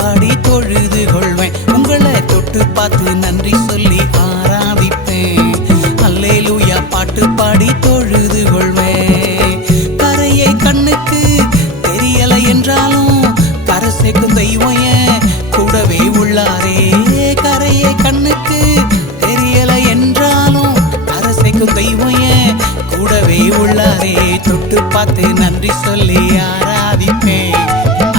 பாடி தொழுது கொள்வேன். உங்களை தொட்டு பார்த்து நன்றி சொல்லி ஆராதிப்பேன். அல்லேலூயா பாட்டு பாடி தொழுது கொள்வேன். கரையை கண்ணுக்கு தெரியல என்றாலும் கரை சேர்க்கும் தெய்வம் ஏன் கூடவே உள்ளாரே. கரையை கண்ணுக்கு தெரியல என்றாலும் கரை சேர்க்கும் தெய்வம் ஏன் கூடவே உள்ளாரே. தொட்டு பார்த்து நன்றி சொல்லி ஆராதிப்பேன்.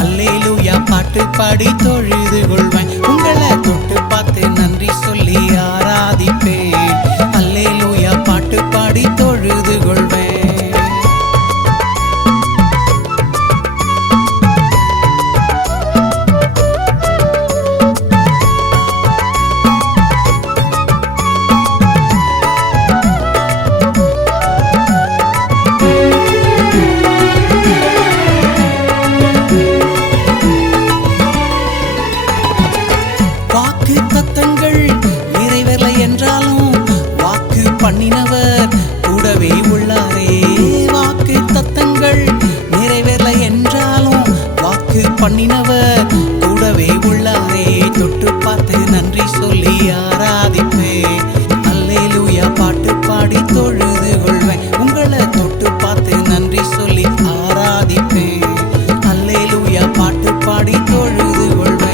அல்லேலூயா பாட்டு பாடி தொழுது கொள்வேன். உங்களை தொட்டு பார்த்து நன்றி சொல்லி ஆராதிப்பேன். அல்லேலூயா பாட்டு பாடி தொழுது கொள்வேன். வாக்கு தத்தங்கள் நிறைவேறல என்றாலும் வாக்கு பண்ணினவர் கூடவே உள்ளாரே. வாக்கு தத்தங்கள் நிறைவேறல என்றாலும் வாக்கு பண்ணினவர் கூடவே உள்ளாரே. தொட்டு பார்த்து நன்றி சொல்லி ஆராதிப்பேன். அல்லேலூயா பாட்டு பாடி தொழுது கொள்வேன். உங்களை தொட்டு பார்த்து நன்றி சொல்லி ஆராதிப்பேன். அல்லேலூயா பாட்டு பாடி தொழுது கொள்வேன்.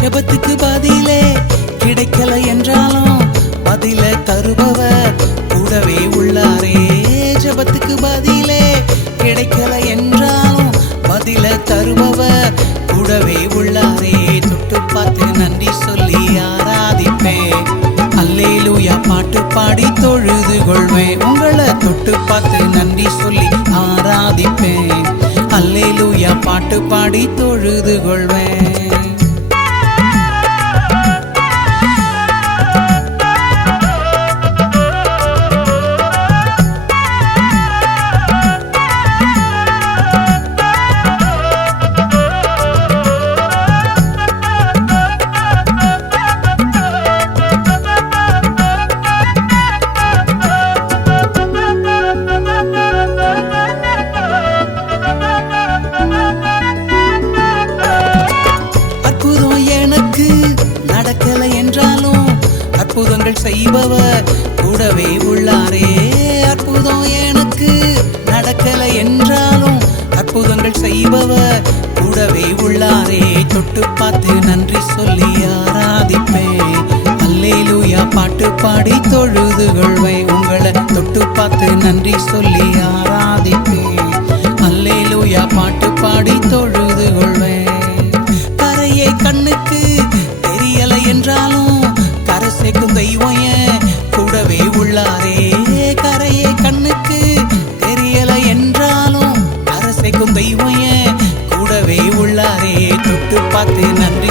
ஜெபத்துக்கு பதிலே கிடைக்கல என்றாலும் பதில தருபவர் கூடவே உள்ளாரே. ஜெபத்துக்கு பதிலே கிடைக்கல என்றாலும் பதில தருபவர் கூடவே உள்ளாரே. தொட்டு பார்த்து நன்றி சொல்லி ஆராதிப்பேன். அல்லேலூயா பாட்டு பாடி தொழுது கொள்வேன். உங்களை தொட்டு பார்த்து நன்றி சொல்லி ஆராதிப்பேன். அல்லேலூயா பாட்டு பாடி தொழுது கொள்வேன். நடக்கல என்றாலும் அற்புதங்கள் செய்பவர் கூடவே உள்ளாரே. அற்புதம் எனக்கு நடக்கல என்றாலும் அற்புதங்கள் செய்பவர் கூடவே உள்ளாரே. தொட்டு பார்த்து நன்றி சொல்லி ஆராதிப்பேன். அல்லேலூயா பாட்டு பாடி தொழுது கொள்வேன். உங்களை தொட்டு பார்த்து நன்றி சொல்லி ஆராதிப்பேன். அல்லேலூயா பாட்டு பாடி தொழுது கொள்வேன். கரையை கண்ணுக்கு தெரியல என்றாலும் கரை சேர்க்கும் தெய்வம் ஏன் கூடவே உள்ளாரே. கரையை கண்ணுக்கு தெரியல என்றாலும் கரை சேர்க்கும் தெய்வம் ஏன் கூடவே உள்ளாரே. தொட்டு பார்த்து நன்றி